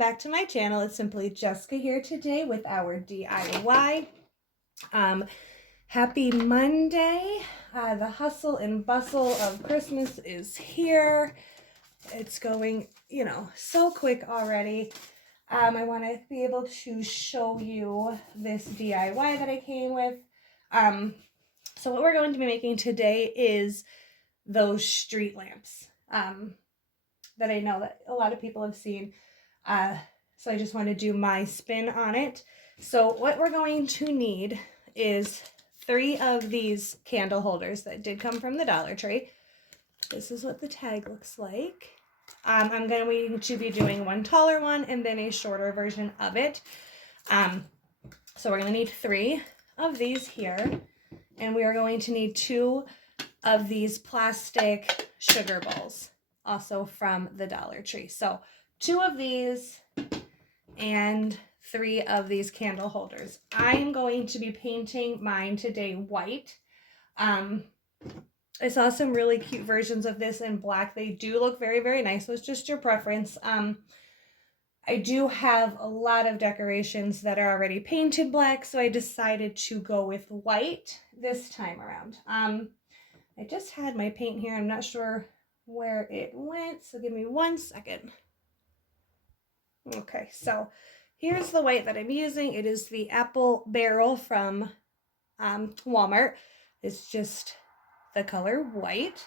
back to my channel. It's simply Jessica here today with our DIY. Happy Monday. The hustle and bustle of Christmas is here. It's going, so quick already. I want to be able to show you this DIY that I came with. So what we're going to be making today is those street lamps that I know that a lot of people have seen. So I just want to do my spin on it. So what we're going to need is 3 of these candle holders that did come from the Dollar Tree. This is what the tag looks like. I'm going to be doing one taller one and then a shorter version of it. So we're going to need 3 of these here. And we are going to need 2 of these plastic sugar bowls, also from the Dollar Tree. So 2 of these and 3 of these candle holders. I'm going to be painting mine today white. I saw some really cute versions of this in black. They do look very, very nice. So it's just your preference. I do have a lot of decorations that are already painted black, so I decided to go with white this time around. I just had my paint here. I'm not sure where it went, so give me 1 second. Okay, so here's the white that I'm using. It is the Apple Barrel from Walmart. It's just the color white.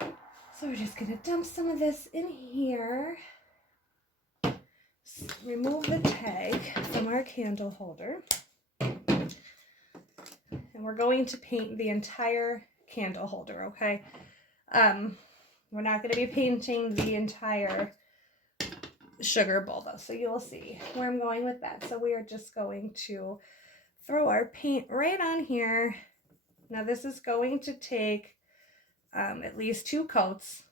So we're just going to dump some of this in here. Remove the tag from our candle holder. And we're going to paint the entire candle holder, okay? We're not going to be painting the entire sugar bowl though, so you'll see where I'm going with that. So we are just going to throw our paint right on here. Now this is going to take at least 2 coats.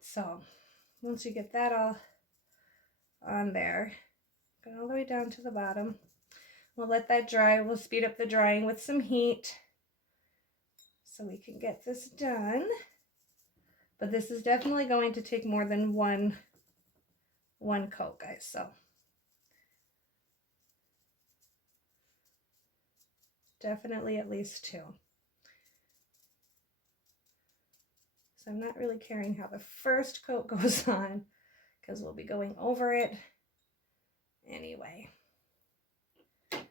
So once you get that all on there, go all the way down to the bottom. We'll let that dry. We'll speed up the drying with some heat so we can get this done. But this is definitely going to take more than one coat, guys. So definitely at least 2. So I'm not really caring how the first coat goes on because we'll be going over it anyway. And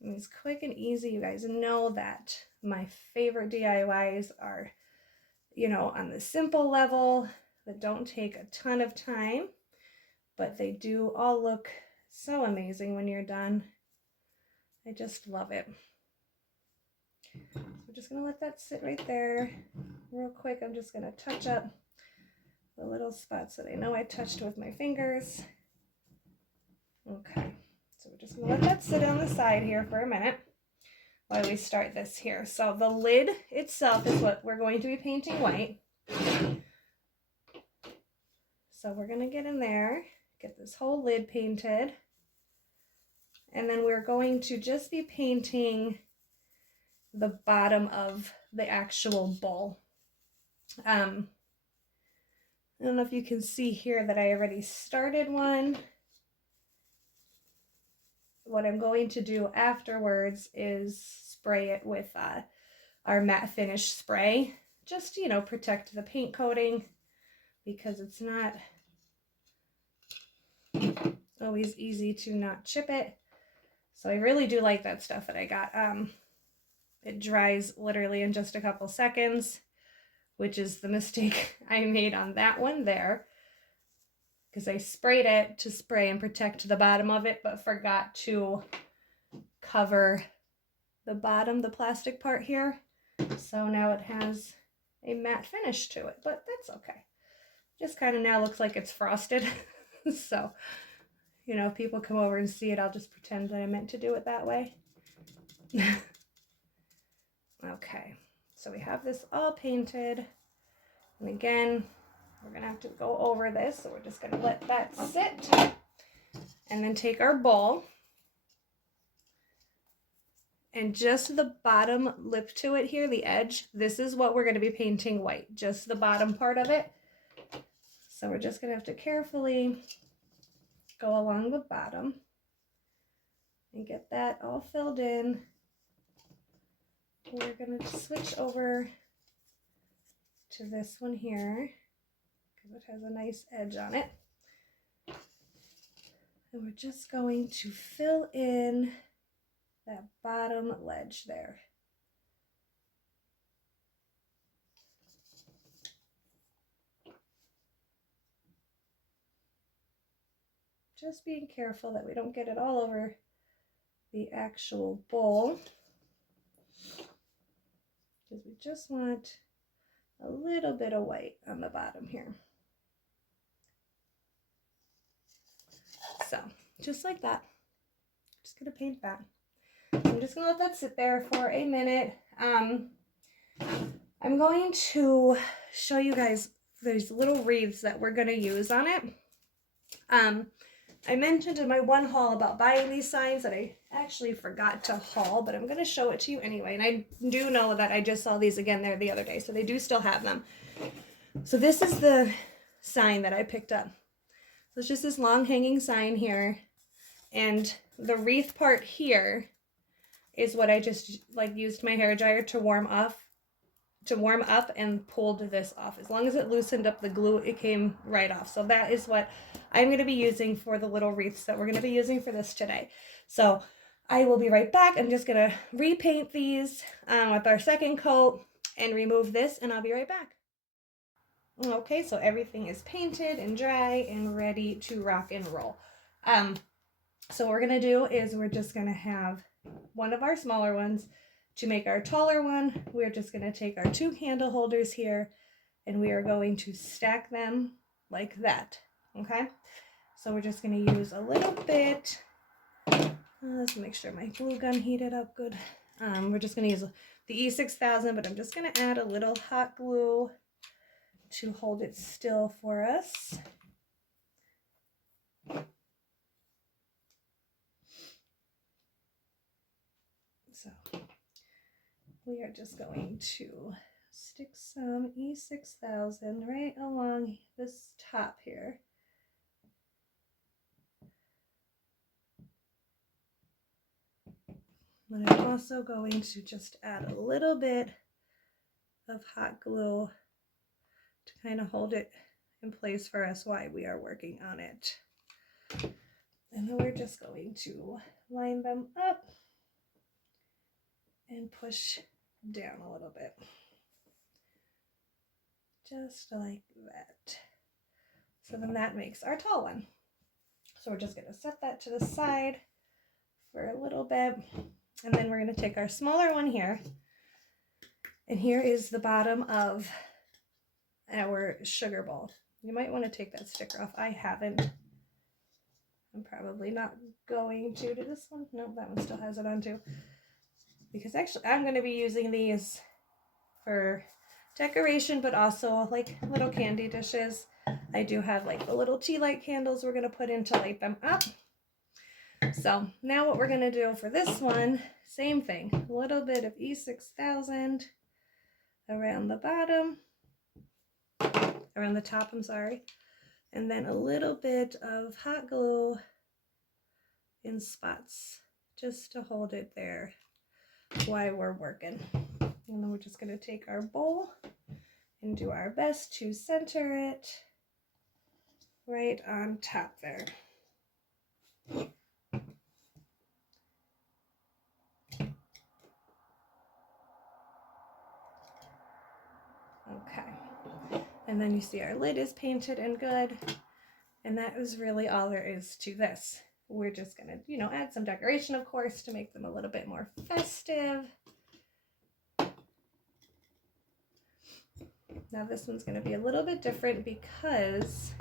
it's quick and easy. You guys know that my favorite DIYs are, on the simple level that don't take a ton of time, but they do all look so amazing when you're done. I just love it. So we're just going to let that sit right there real quick. I'm just going to touch up the little spots that I know I touched with my fingers. Okay, so we're just going to let that sit on the side here for a minute while we start this here. So the lid itself is what we're going to be painting white. So we're going to get in there, get this whole lid painted, and then we're going to just be painting the bottom of the actual bowl. I don't know if you can see here that I already started one. What I'm going to do afterwards is spray it with our matte finish spray. Just, protect the paint coating because it's not always easy to not chip it. So I really do like that stuff that I got. It dries literally in just a couple seconds, which is the mistake I made on that one there. Because I sprayed it to spray and protect the bottom of it, but forgot to cover the bottom, the plastic part here. So now it has a matte finish to it, but that's okay. Just kind of now looks like it's frosted. So, if people come over and see it, I'll just pretend that I meant to do it that way. Okay, so we have this all painted. And again, we're going to have to go over this, so we're just going to let that sit. And then take our bowl. And just the bottom lip to it here, the edge, this is what we're going to be painting white. Just the bottom part of it. So we're just gonna have to carefully go along the bottom and get that all filled in. We're gonna switch over to this one here because it has a nice edge on it. And we're just going to fill in that bottom ledge there. Just being careful that we don't get it all over the actual bowl, because we just want a little bit of white on the bottom here. So just like that, just gonna paint that. I'm just gonna let that sit there for a minute. I'm going to show you guys these little wreaths that we're gonna use on it. I mentioned in my one haul about buying these signs that I actually forgot to haul, but I'm going to show it to you anyway. And I do know that I just saw these again there the other day, so they do still have them. So this is the sign that I picked up. So it's just this long hanging sign here. And the wreath part here is what I just used my hairdryer to warm up and pulled this off. As long as it loosened up the glue, it came right off. So that is what I'm going to be using for the little wreaths that we're going to be using for this today. So I will be right back. I'm just going to repaint these with our second coat and remove this, and I'll be right back. Okay, so everything is painted and dry and ready to rock and roll. So what we're going to do is we're just going to have one of our smaller ones. To make our taller one, we're just going to take our two candle holders here and we are going to stack them like that. Okay, so we're just going to use a little bit. Let's make sure my glue gun heated up good. We're just going to use the E6000, but I'm just going to add a little hot glue to hold it still for us. So we are just going to stick some E6000 right along this top here. But I'm also going to just add a little bit of hot glue to kind of hold it in place for us while we are working on it. And then we're just going to line them up and push down a little bit. Just like that. So then that makes our tall one. So we're just going to set that to the side for a little bit. And then we're going to take our smaller one here. And here is the bottom of our sugar bowl. You might want to take that sticker off. I haven't. I'm probably not going to do this one. Nope, that one still has it on too. Because actually I'm going to be using these for decoration, but also like little candy dishes. I do have like the little tea light candles we're going to put in to light them up. So now what we're going to do for this one, same thing. A little bit of E6000 around the bottom, around the top, I'm sorry. And then a little bit of hot glue in spots just to hold it there while we're working. And then we're just going to take our bowl and do our best to center it right on top there. Okay. And then you see our lid is painted and good. And that is really all there is to this. We're just going to, add some decoration, of course, to make them a little bit more festive. Now this one's going to be a little bit different because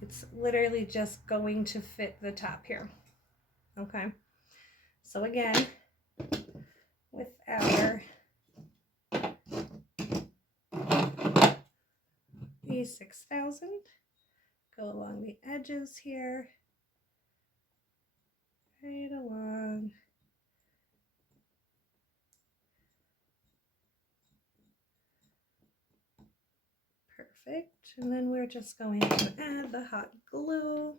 it's literally just going to fit the top here. Okay. So again, with our E6000, go along the edges here, right along. Perfect. And then we're just going to add the hot glue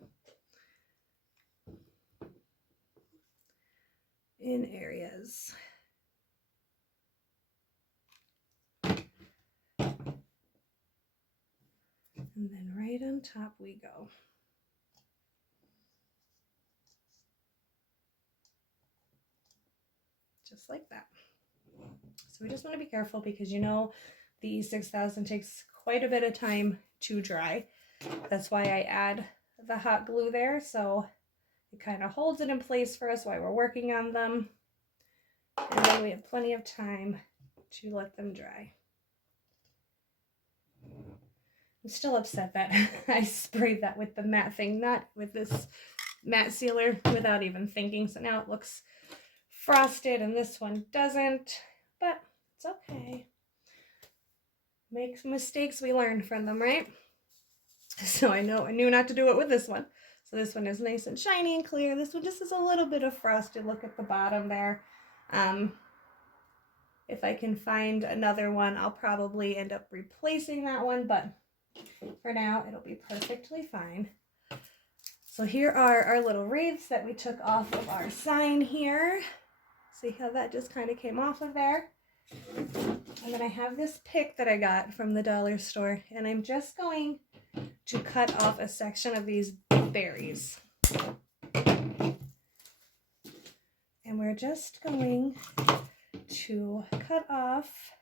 in areas. And then right on top we go. Just like that. So we just want to be careful because you know the 6000 takes quite a bit of time to dry. That's why I add the hot glue there, so it kind of holds it in place for us while we're working on them. And then we have plenty of time to let them dry. I'm still upset that I sprayed that with the matte thing, not with this matte sealer, without even thinking. So now it looks frosted and this one doesn't, but it's okay. Make mistakes, we learn from them, right? So I knew not to do it with this one. So this one is nice and shiny and clear. This one just has a little bit of frosted look at the bottom there. If I can find another one, I'll probably end up replacing that one, but for now, it'll be perfectly fine. So here are our little wreaths that we took off of our sign here. See how that just kind of came off of there? And then I have this pick that I got from the dollar store, and I'm just going to cut off a section of these berries. And we're just going to cut off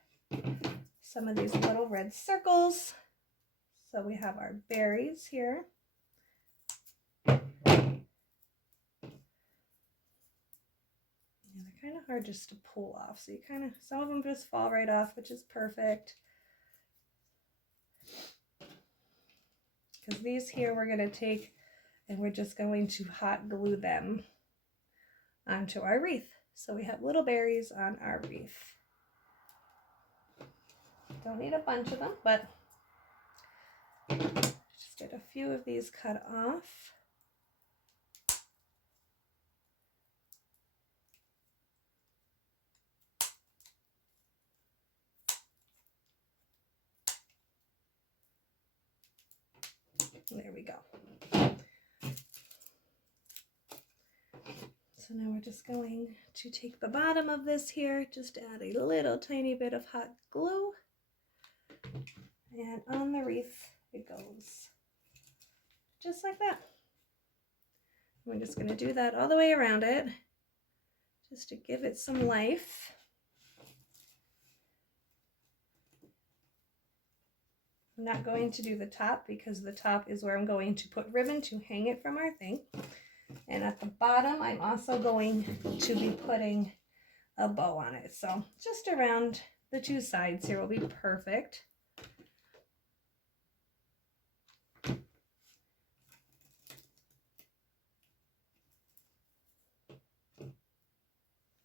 some of these little red circles. So we have our berries here. Yeah, they're kind of hard just to pull off. So you some of them just fall right off, which is perfect. Because these here we're going to take and we're just going to hot glue them onto our wreath. So we have little berries on our wreath. Don't need a bunch of them, but just get a few of these cut off. There we go. So now we're just going to take the bottom of this here, just add a little tiny bit of hot glue, and on the wreath it goes. Just like that. We're just going to do that all the way around it, just to give it some life. I'm not going to do the top because the top is where I'm going to put ribbon to hang it from our thing. And at the bottom, I'm also going to be putting a bow on it. So just around the two sides here will be perfect.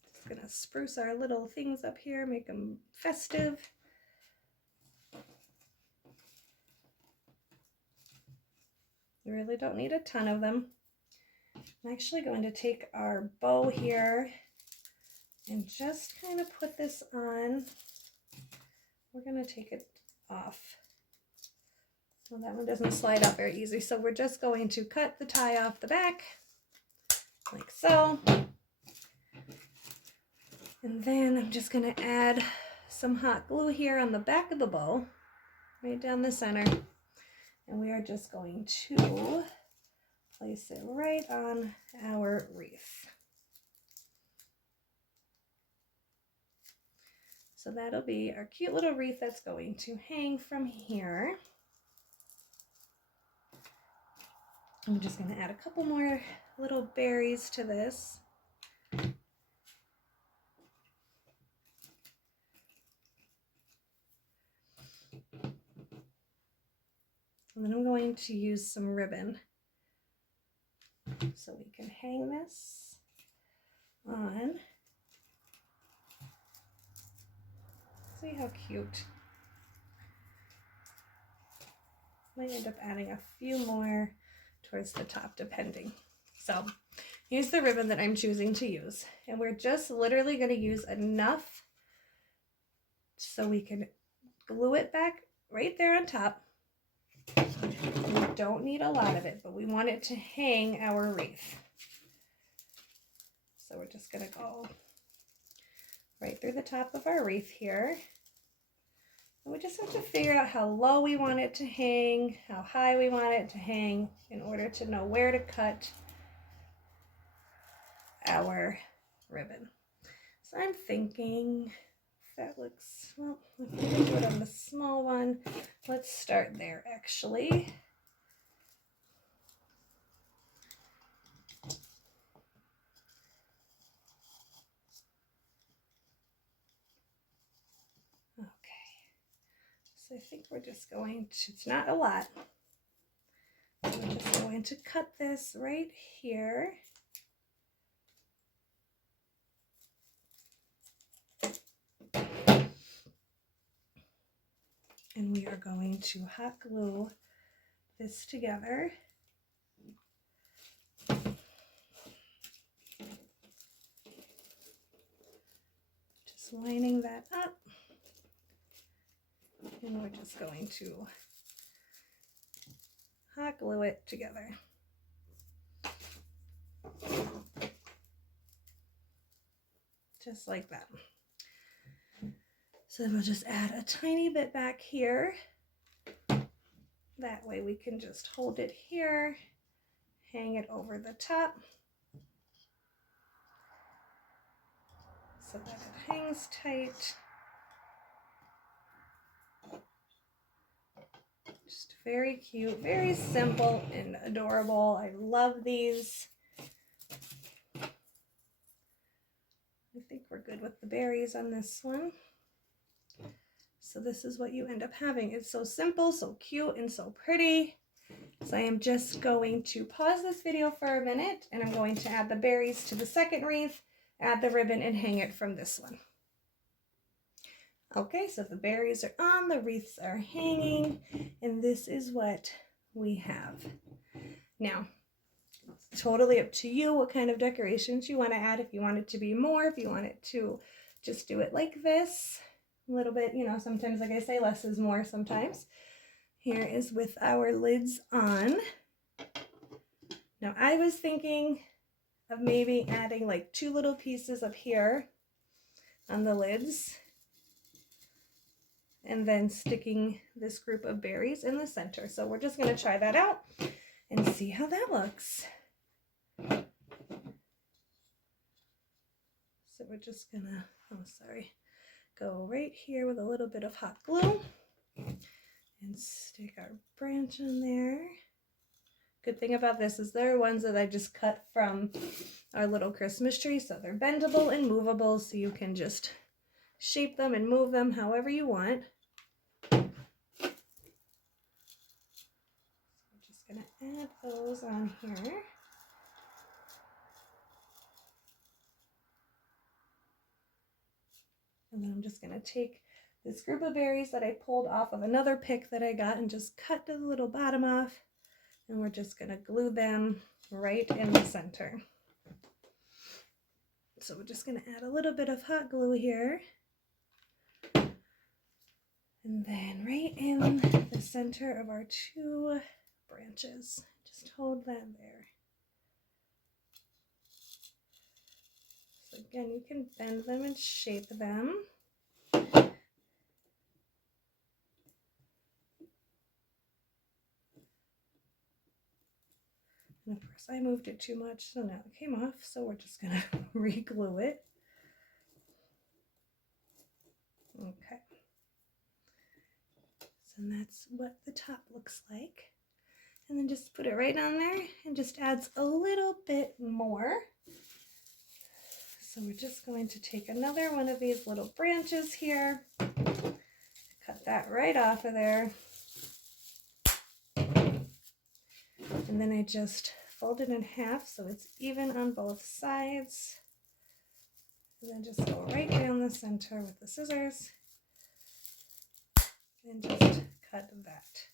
Just gonna spruce our little things up here, make them festive. You really don't need a ton of them. I'm actually going to take our bow here and just kind of put this on. We're going to take it off. So that one doesn't slide out very easy. So we're just going to cut the tie off the back, like so. And then I'm just going to add some hot glue here on the back of the bow, right down the center. And we are just going to place it right on our wreath. So that'll be our cute little wreath that's going to hang from here. I'm just going to add a couple more little berries to this. And then I'm going to use some ribbon so we can hang this on. See how cute. Might end up adding a few more towards the top depending. So here's the ribbon that I'm choosing to use. And we're just literally going to use enough so we can glue it back right there on top. We don't need a lot of it, but we want it to hang our wreath. So we're just gonna go right through the top of our wreath here. And we just have to figure out how low we want it to hang, how high we want it to hang in order to know where to cut our ribbon. So I'm thinking that looks, well, if we can do it on the small one, let's start there actually. Okay, so I think we're just going to, it's not a lot, we're just going to cut this right here. And we are going to hot glue this together. Just lining that up. And we're just going to hot glue it together. Just like that. So then we'll just add a tiny bit back here. That way we can just hold it here, hang it over the top so that it hangs tight. Just very cute, very simple and adorable. I love these. I think we're good with the berries on this one. So this is what you end up having. It's so simple, so cute, and so pretty. So I am just going to pause this video for a minute, and I'm going to add the berries to the second wreath, add the ribbon, and hang it from this one. Okay, so the berries are on, the wreaths are hanging, and this is what we have. Now, it's totally up to you what kind of decorations you want to add. If you want it to be more, if you want it to just do it like this, a little bit, you know, sometimes, like I say, less is more sometimes. Here is with our lids on. Now, I was thinking of maybe adding like 2 little pieces up here on the lids, and then sticking this group of berries in the center. So we're just going to try that out and see how that looks. So we're just gonna, go right here with a little bit of hot glue and stick our branch in there. Good thing about this is they're ones that I just cut from our little Christmas tree, so they're bendable and movable, so you can just shape them and move them however you want. So we're just gonna add those on here. And then I'm just going to take this group of berries that I pulled off of another pick that I got and just cut the little bottom off. And we're just going to glue them right in the center. So we're just going to add a little bit of hot glue here. And then right in the center of our 2 branches. Just hold that there. So again, you can bend them and shape them. And of course I moved it too much, so now it came off, so we're just gonna re-glue it. Okay. So that's what the top looks like. And then just put it right on there and just adds a little bit more. So we're just going to take another one of these little branches here, cut that right off of there. And then I just fold it in half so it's even on both sides. And then just go right down the center with the scissors and just cut that.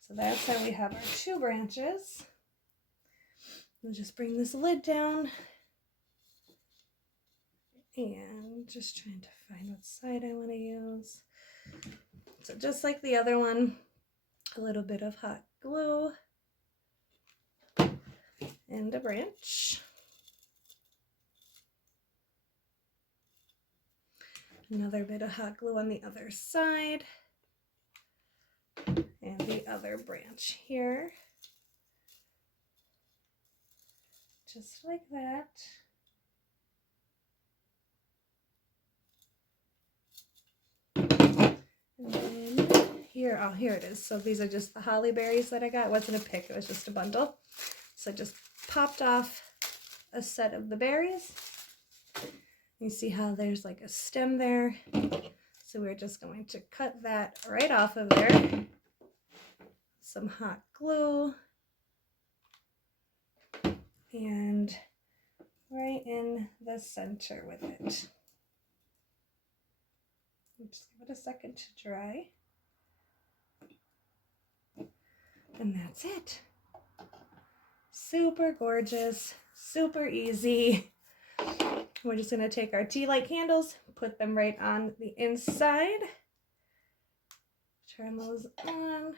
So that's how we have our 2 branches. We'll just bring this lid down and just trying to find what side I want to use. So just like the other one, a little bit of hot glue and a branch. Another bit of hot glue on the other side. And the other branch here. Just like that. And then here, oh, here it is. So these are just the holly berries that I got. It wasn't a pick, it was just a bundle. So I just popped off a set of the berries. You see how there's like a stem there. So we're just going to cut that right off of there. Some hot glue. And right in the center with it. Just give it a second to dry. And that's it. Super gorgeous, super easy. We're just going to take our tea light candles, put them right on the inside. Turn those on.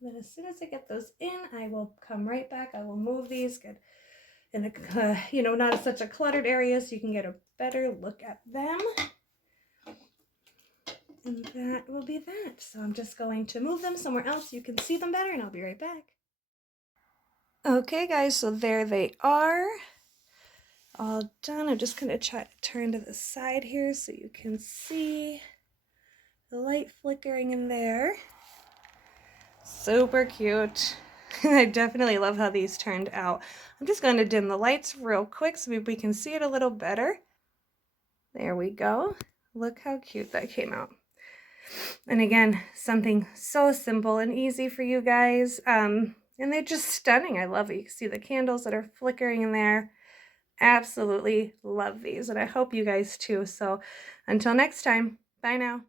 Then as soon as I get those in, I will come right back. I will move these, get in a, not such a cluttered area so you can get a better look at them. And that will be that. So I'm just going to move them somewhere else so you can see them better, and I'll be right back. Okay guys, so there they are. All done. I'm just going to try to turn to the side here so you can see the light flickering in there. Super cute. I definitely love how these turned out. I'm just going to dim the lights real quick so we can see it a little better. There we go. Look how cute that came out. And again, something so simple and easy for you guys. And they're just stunning. I love it. You can see the candles that are flickering in there. Absolutely love these. And I hope you guys too. So until next time, bye now.